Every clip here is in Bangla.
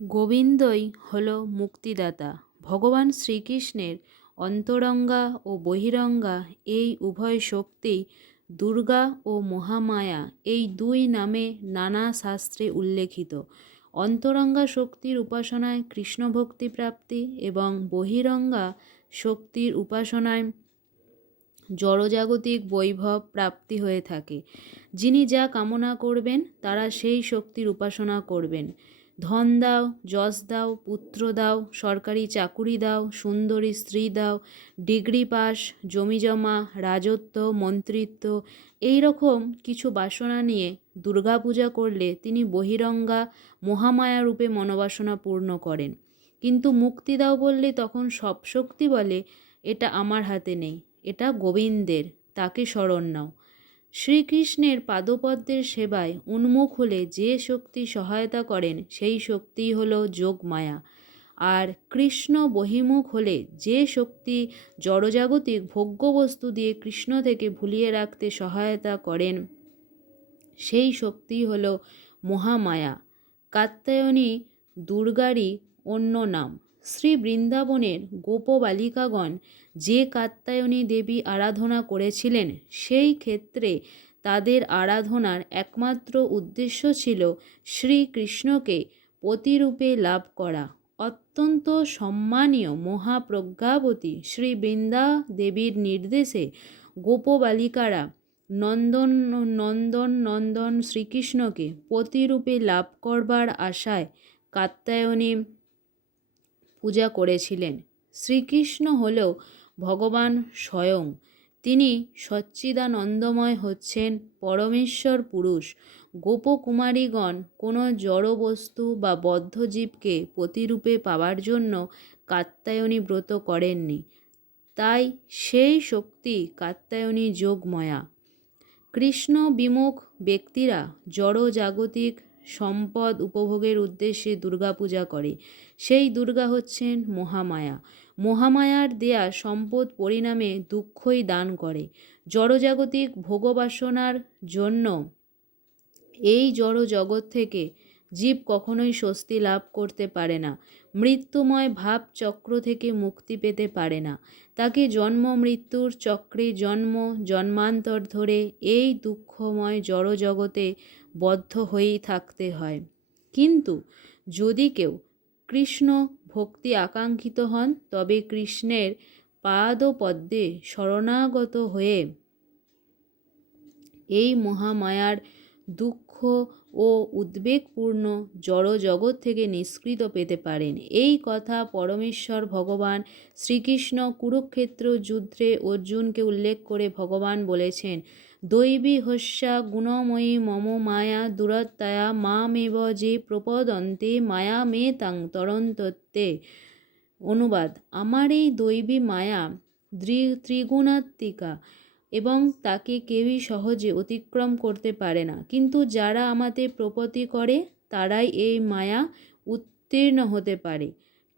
গোবিন্দই হল মুক্তিদাতা। ভগবান শ্রীকৃষ্ণের অন্তরঙ্গা ও বহিরঙ্গা এই উভয় শক্তি দুর্গা ও মহামায়া এই দুই নামে নানা শাস্ত্রে উল্লেখিত। অন্তরঙ্গা শক্তির উপাসনায় কৃষ্ণ ভক্তি প্রাপ্তি এবং বহিরঙ্গা শক্তির উপাসনায় জড়জাগতিক বৈভব প্রাপ্তি হয়ে থাকে। যিনি যা কামনা করবেন, তারা সেই শক্তির উপাসনা করবেন। ধন দাও, যশ দাও, পুত্র দাও, সরকারি চাকুরি দাও, সুন্দরী স্ত্রী দাও, ডিগ্রি পাস জমিজমা রাজত্ব, মন্ত্রিত্ব, এই রকম কিছু বাসনা নিয়ে দুর্গা পূজা করলে তিনি বহিরঙ্গা মহামায়া রূপে মনোবাসনা পূর্ণ করেন। কিন্তু মুক্তি দাও বললে তখন সব শক্তি বলে, এটা আমার হাতে নেই, এটা গোবিন্দের, তাকে স্মরণ নাও। শ্রীকৃষ্ণের পাদপদ্মের সেবায় উন্মুখ হলে যে শক্তি সহায়তা করেন, সেই শক্তিই হল যোগমায়া। আর কৃষ্ণ বহিমুখ হলে যে শক্তি জড়জাগতিক ভোগ্যবস্তু দিয়ে কৃষ্ণ থেকে ভুলিয়ে রাখতে সহায়তা করেন, সেই শক্তিই হল মহামায়া। কাত্যায়নী দুর্গারই অন্য নাম। শ্রী বৃন্দাবনের গোপবালিকাগণ যে কাত্যায়নী দেবী আরাধনা করেছিলেন, সেই ক্ষেত্রে তাদের আরাধনার একমাত্র উদ্দেশ্য ছিল শ্রীকৃষ্ণকে পতিরূপে লাভ করা। অত্যন্ত সম্মানীয় মহাপ্রজ্ঞাবতী শ্রী বৃন্দা দেবীর নির্দেশে গোপবালিকারা নন্দন নন্দন নন্দন শ্রীকৃষ্ণকে পতিরূপে লাভ করবার আশায় কাত্যায়নী পূজা করেছিলেন। শ্রীকৃষ্ণ হলেও ভগবান স্বয়ং। তিনি সচ্চিদানন্দময় হচ্ছেন পরমেশ্বর পুরুষ। গোপকুমারীগণ কোনো জড় বস্তু বা বদ্ধজীবকে প্রতিরূপে পাওয়ার জন্য কাত্যায়নী ব্রত করেননি। তাই সেই শক্তি কাত্যায়নী যোগময়া। কৃষ্ণ বিমুখ ব্যক্তিরা জড় জাগতিক সম্পদ উপভোগের উদ্দেশ্যে দুর্গাপূজা করে। সেই দুর্গা হচ্ছেন মহামায়া। মহামায়ার দেয়া সম্পদ পরিণামে দুঃখই দান করে। জড়জাগতিক ভোগবাসনার জন্য এই জড় জগৎ থেকে জীব কখনোই স্বস্তি লাভ করতে পারে না। মৃত্যুময় ভাব চক্র থেকে মুক্তি পেতে পারে না। তাকে জন্ম মৃত্যুর চক্রে জন্ম, জন্মান্তর ধরে এই দুঃখময় জড় জগতে বদ্ধ হয়েই থাকতে হয়। কিন্তু যদি কেউ কৃষ্ণ ভক্তি আকাঙ্ক্ষিত হন, তবে কৃষ্ণের পাদপদ্মে শরণাগত হয়ে এই মহামায়ার দুঃখ ও উদ্বেগপূর্ণ জড় জগৎ থেকে নিষ্কৃত পেতে পারেন। এই কথা পরমেশ্বর ভগবান শ্রীকৃষ্ণ কুরুক্ষেত্র যুদ্ধে অর্জুনকে উল্লেখ করে ভগবান বলেছেন দৈবী হস্যা গুণময়ী মম মায়া দূরত্বয়া মামেব যে প্রপদন্তে মায়া মে তাং তরন্তত্তে। অনুবাদ, আমার এই দৈবী মায়া ত্রিগুণাত্মিকা এবং তাকে কেউই সহজে অতিক্রম করতে পারে না। কিন্তু যারা আমাদের প্রপতি করে, তারাই এই মায়া উত্তীর্ণ হতে পারে।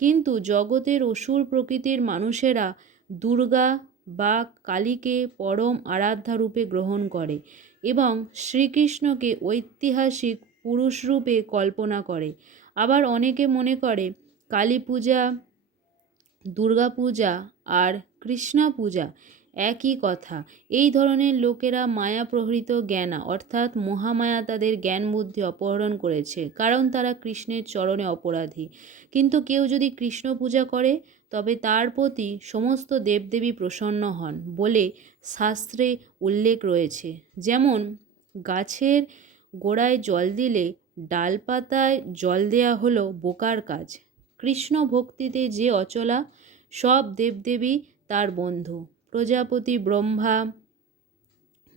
কিন্তু জগতের অসুর প্রকৃতির মানুষেরা দুর্গা বা কালীকে পরম আরাধ্যা রূপে গ্রহণ করে এবং শ্রীকৃষ্ণকে ঐতিহাসিক পুরুষরূপে কল্পনা করে। আবার অনেকে মনে করে কালী পূজা, দুর্গা পূজা আর কৃষ্ণা পূজা একই কথা। এই ধরনের লোকেরা মায়া প্রহৃত জ্ঞানা অর্থাৎ মহামায়া তাদের জ্ঞান বুদ্ধি অপহরণ করেছে, কারণ তারা কৃষ্ণের চরণে অপরাধী। কিন্তু কেউ যদি কৃষ্ণ পূজা করে তবে তার প্রতি সমস্ত দেবদেবী প্রসন্ন হন বলে শাস্ত্রে উল্লেখ রয়েছে। যেমন, গাছের গোড়ায় জল দিলে ডালপাতায় জল দেয়া হলো বোকার কাজ। কৃষ্ণ ভক্তিতে যে অচলা সব দেবদেবী তার বন্ধু। প্রজাপতি, ব্রহ্মা,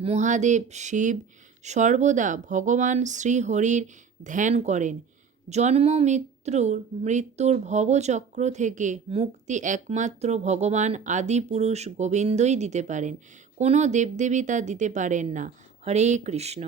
মহাদেব, শিব সর্বদা ভগবান শ্রীহরির ধ্যান করেন। জন্ম মৃত্যুর মৃত্যুর ভবচক্র থেকে মুক্তি একমাত্র ভগবান আদিপুরুষ গোবিন্দই দিতে পারেন। কোনো দেবদেবী তা দিতে পারেন না। হরে কৃষ্ণ।